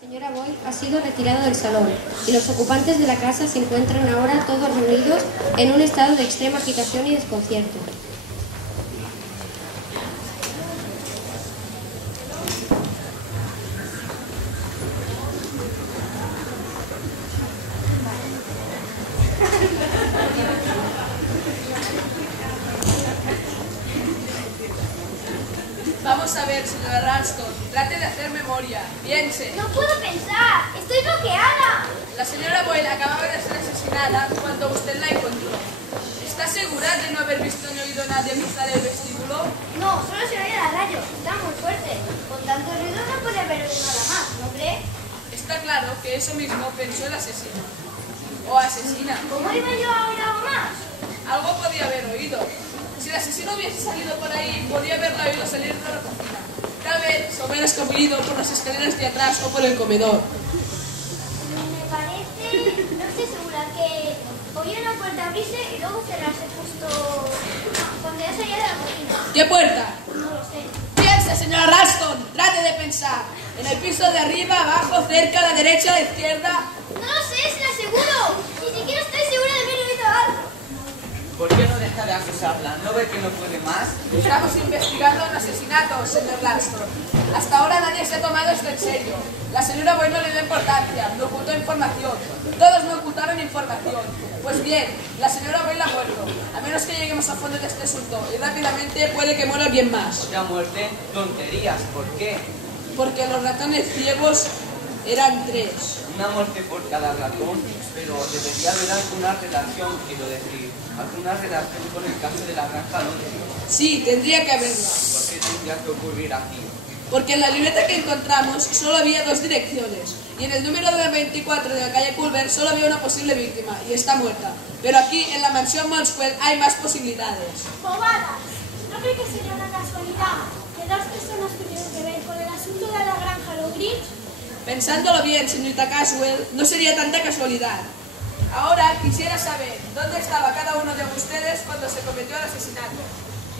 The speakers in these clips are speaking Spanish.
Señora Boyle ha sido retirado del salón y los ocupantes de la casa se encuentran ahora todos reunidos en un estado de extrema agitación y desconcierto. Vamos a ver, señora Ralston, trate de hacer memoria, piense. No puedo pensar, estoy bloqueada. La señora Boyle acababa de ser asesinada cuando usted la encontró. ¿Está segura de no haber visto ni oído a nadie cruzar el vestíbulo? No, solo se oye la radio, está muy fuerte. Con tanto ruido no puede haber oído nada más, ¿no cree? Está claro que eso mismo pensó el asesino. O asesina. ¿Cómo iba yo a oír algo más? Algo podía haber oído. Si el asesino hubiese salido por ahí, podía haberla oído salir de la cocina. Tal vez se hubiera escabulido por las escaleras de atrás o por el comedor. Me parece, no estoy segura, que oí una puerta abrirse y luego cerrarse justo cuando ya salía de la cocina. ¿Qué puerta? No lo sé. Piense, señora Ralston, trate de pensar. En el piso de arriba, abajo, cerca, a la derecha, a la izquierda. No lo sé, se lo aseguro. Ni siquiera estoy segura de haber oído algo. ¿Por qué no deja de acusarla? ¿No ve que no puede más? Estamos investigando un asesinato, señor Ralston. Hasta ahora nadie se ha tomado esto en serio. La señora Boyle no le dio importancia, no ocultó información. Todos no ocultaron información. Pues bien, la señora Boyle ha muerto. A menos que lleguemos a fondo de este asunto y rápidamente puede que muera bien más. ¿La muerte? Tonterías. ¿Por qué? Porque los ratones ciegos eran 3. Una muerte por cada ratón, pero debería haber alguna relación, quiero decir. ¿Alguna relación con el caso de la granja Londres? Sí, tendría que haberla. ¿Por qué tendría que ocurrir aquí? Porque en la libreta que encontramos solo había 2 direcciones y en el número de 24 de la calle Culver solo había una posible víctima y está muerta. Pero aquí, en la mansión Monkswell, hay más posibilidades. ¡Bobadas! ¿No cree que sería una casualidad que 2 personas tuvieran que ver con el asunto de la granja Longridge? Pensándolo bien, señorita Caswell, no sería tanta casualidad. Ahora quisiera saber dónde estaba cada uno de ustedes cuando se cometió el asesinato.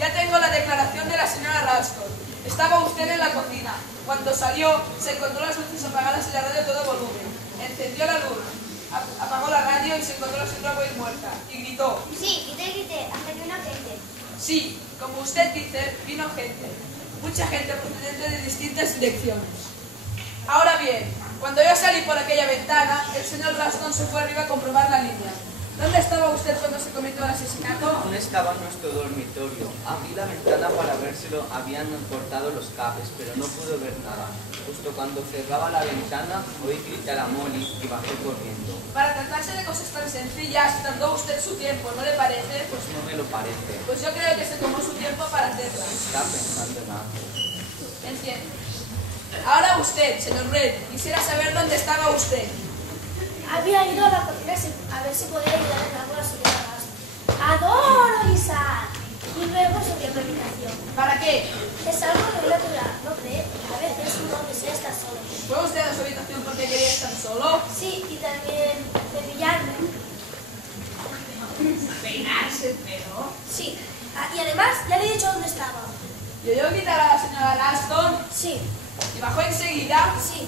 Ya tengo la declaración de la señora Ralston. Estaba usted en la cocina. Cuando salió, se encontró las luces apagadas y la radio a todo volumen. Encendió la luz, apagó la radio y se encontró a la señora Boyle muerta. Y gritó. Sí, grité, hasta que una gente. Sí, como usted dice, vino gente. Mucha gente procedente de distintas direcciones. Ahora bien, cuando yo salí por aquella ventana, el señor Ralston se fue arriba a comprobar la línea. ¿Dónde estaba usted cuando se cometió el asesinato? Aún estaba en nuestro dormitorio. Abrí la ventana para ver si lo habían cortado los cables, pero no pude ver nada. Justo cuando cerraba la ventana, oí gritar a Molly y bajé corriendo. Para tratarse de cosas tan sencillas, tardó usted su tiempo, ¿no le parece? Pues no me lo parece. Pues yo creo que se tomó su tiempo para hacerla. Está pensando en algo. Entiendo. Ahora usted, señor Red, quisiera saber dónde estaba usted. Había ido a la cocina a ver si podía ayudar en algo a la señora Ralston. ¡Adoro guisar! Y luego subí a mi habitación. ¿Para qué? Es algo muy natural, ¿no cree? A veces uno desea estar solo. ¿Fue usted a su habitación porque quería estar solo? Sí, y también cepillarme. ¿Peinarse el pelo? Sí. Y además, ya le he dicho dónde estaba. ¿Y oyó gritar a la señora Ralston? Sí, ¿Y bajó enseguida? sí.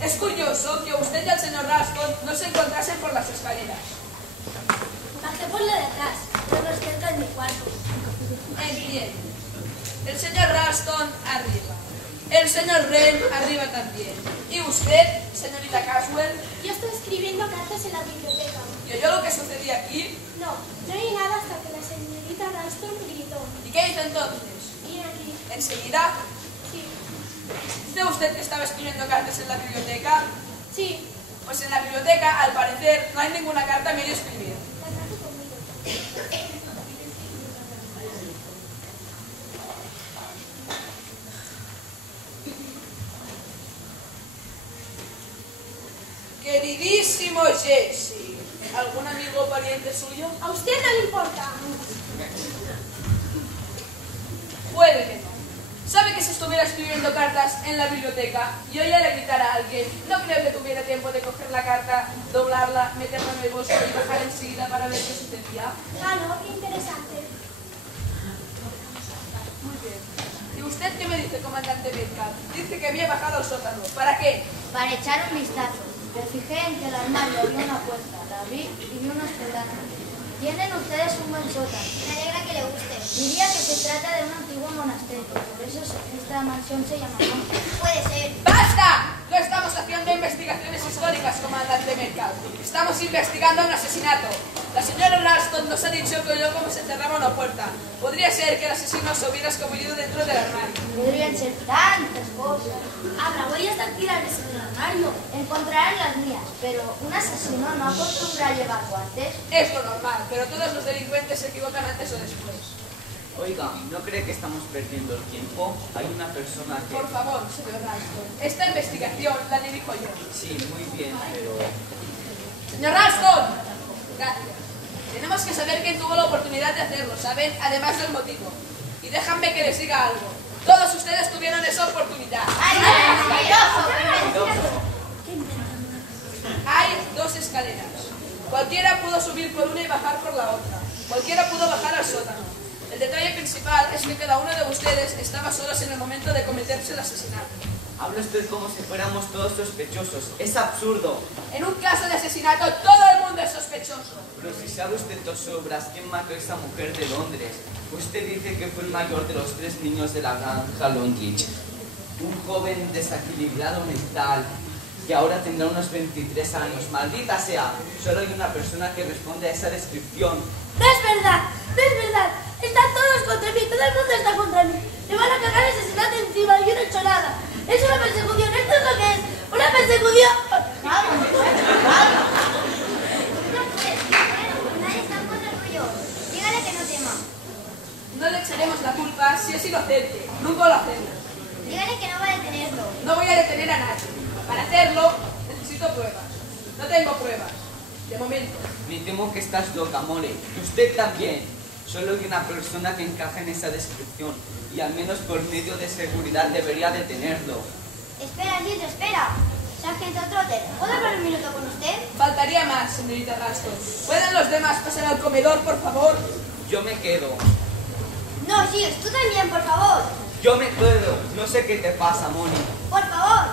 Es curioso que usted y el señor Ralston no se encontrasen por las escaleras. Bajé por la de atrás, pero no es cerca de mi cuarto. Entiendo. El señor Ralston arriba. El señor Wren arriba también. ¿Y usted, señorita Caswell? Yo estoy escribiendo cartas en la biblioteca. ¿Y oyó lo que sucedía aquí? No, no oí nada hasta que la señorita Ralston gritó. ¿Y qué hizo entonces? ¿Y aquí? ¿Enseguida? Sí, ¿Dice usted que estaba escribiendo cartas en la biblioteca? sí, Pues en la biblioteca, al parecer, no hay ninguna carta a medio escribir. la trajo conmigo. Queridísimo Jesse, ¿algún amigo o pariente suyo? A usted no le importa. Puede que no. Sabe que si estuviera escribiendo cartas en la biblioteca y oyera gritar a alguien, no creo que tuviera tiempo de coger la carta, doblarla, meterla en el bolso y bajar enseguida para ver qué sucedía. Ah, no, qué interesante. Muy bien. ¿Y usted qué me dice? dice, comandante Metcalf? Dice que había bajado al sótano. ¿Para qué? Para echar un vistazo. Me fijé en que el armario había una puerta, la abrí y vi unas peldaños. Tienen ustedes un buen sótano. Me alegra que le guste. Diría que se trata de un antiguo monasterio, por eso esta mansión se llama monte. Puede ser. ¡Basta! No estamos haciendo investigaciones históricas, comandante Metcalf. Estamos investigando un asesinato. La señora Ralston nos ha dicho que oyó cómo se cerraba una puerta. Podría ser que el asesino se hubiera escabullido dentro del armario. Podrían ser tantas cosas. Habrá huellas dactilares en el armario. Encontrarán las mías, pero un asesino no acostumbra a llevar guantes. Es lo normal, pero todos los delincuentes se equivocan antes o después. Oiga, ¿no cree que estamos perdiendo el tiempo? Hay una persona que... Por favor, señor Ralston. Esta investigación la dirijo yo. Sí, muy bien, pero... Señor Ralston. Gracias. Tenemos que saber quién tuvo la oportunidad de hacerlo, ¿saben? Además del motivo. Y déjame que les diga algo. Todos ustedes tuvieron esa oportunidad. Hay dos escaleras. Cualquiera pudo subir por una y bajar por la otra. Cualquiera pudo bajar al sótano. El detalle principal es que cada uno de ustedes estaba solos en el momento de cometerse el asesinato. Habla usted como si fuéramos todos sospechosos. Es absurdo. En un caso de asesinato, todo el mundo es sospechoso. Pero si sabe usted dos sobras quién mató a esa mujer de Londres. Usted dice que fue el mayor de los 3 niños de la granja Longridge. Un joven desequilibrado mental que ahora tendrá unos 23 años. Maldita sea, solo hay una persona que responde a esa descripción. No es verdad, no es verdad. Están todos contra mí, todo el mundo está contra mí. Me van a cagar el asesinato encima y yo no he hecho nada. Es una persecución, esto es lo que es. Una persecución. Vamos, No puede ser. nadie está en contra tuyo. Dígale que no tema. No le echaremos la culpa si es inocente. Nunca lo hacemos. Dígale que no va a detenerlo. No voy a detener a nadie. Para hacerlo, necesito pruebas. No tengo pruebas. De momento. Me temo que estás loca, More. Y usted también. Solo hay una persona que encaja en esa descripción. Y al menos por medio de seguridad debería detenerlo. Espera, Liz, espera. Sargento Trotter, ¿puedo hablar un minuto con usted? Faltaría más, señorita Ralston. ¿Pueden los demás pasar al comedor, por favor? Yo me quedo. No, Giles, tú también, por favor. Yo me quedo. No sé qué te pasa, Moni. Por favor.